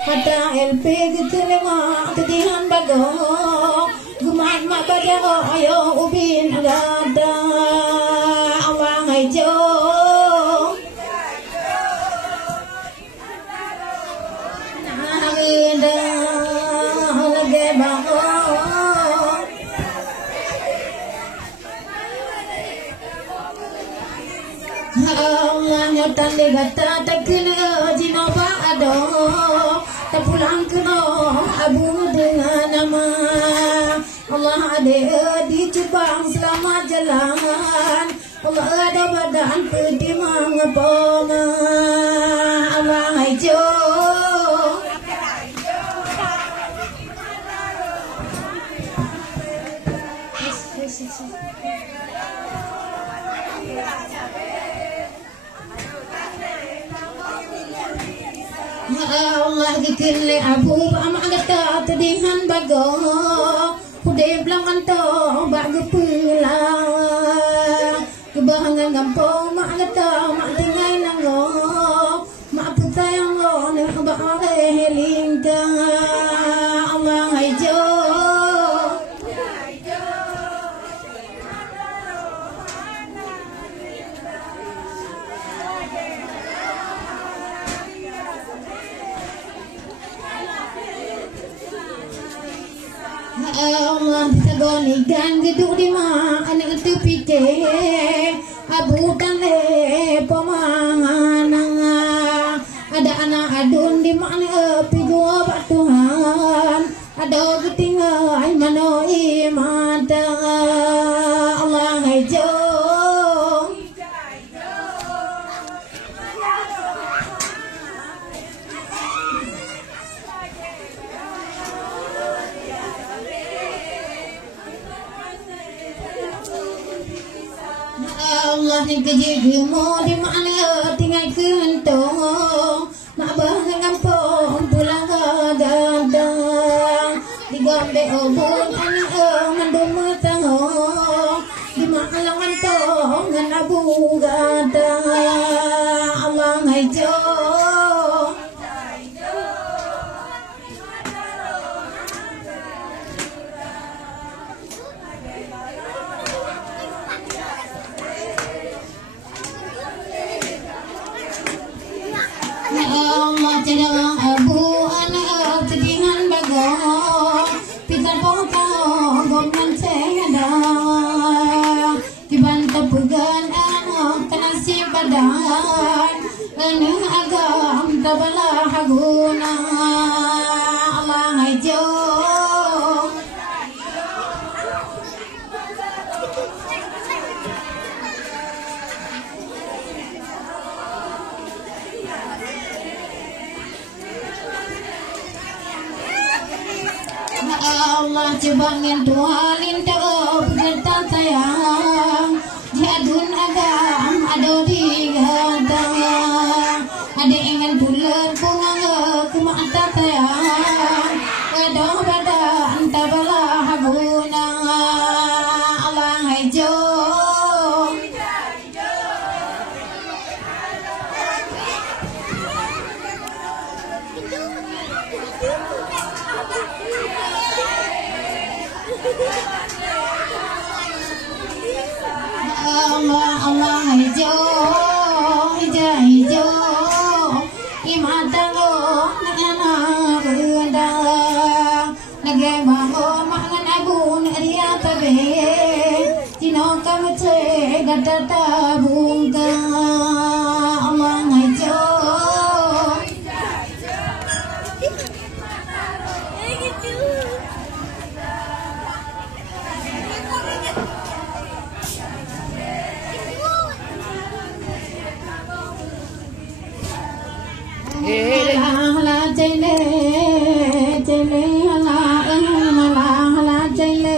Hata LP diterima kedihan bago guman mak bago ayo ubin ada awang hijau ada lagi bago Allah nyatan legata takina jinova ado pulang kena abu dengan nama Allah ada di Jepang selamat jalan Allah ada badan pedih mengepoma Allah hijau Allah dikile abu amagata tedihan bago udah belakang to bago pula kebahangan gampang magata mak tinggal nango mak putayang lo ne ba helingka Allah hijau Allah sagoni gang gedung di mak anak tu pikir abu tane pemanganang ada anak adun di mana pigua pak Tuhan ada ketinggal mano imada Allah hijau Allah ni kerja mau di mana tinggal kentong mak bahang kampung pulang gadang di gambe obon anak mandum tangong di malang kantong ngan abu gadang Allah hijau Allah cenderung abu anak tedihan bago pita pokok goman cengada dibantah pegan anak tenasi badan anak agam tabala haguna Allah hijau Allah cebangin tualin tau berta sayang jadun agam ada di gadang ada ingin bulan bunga ke mata sayang ada badan tabala haguna Allah hijau Allah hijau hijau hijau imata lo nana benda nage maho mangan abu naria tabe tino kamche gatata bunga Allah hijau hala chele chele hala hala chele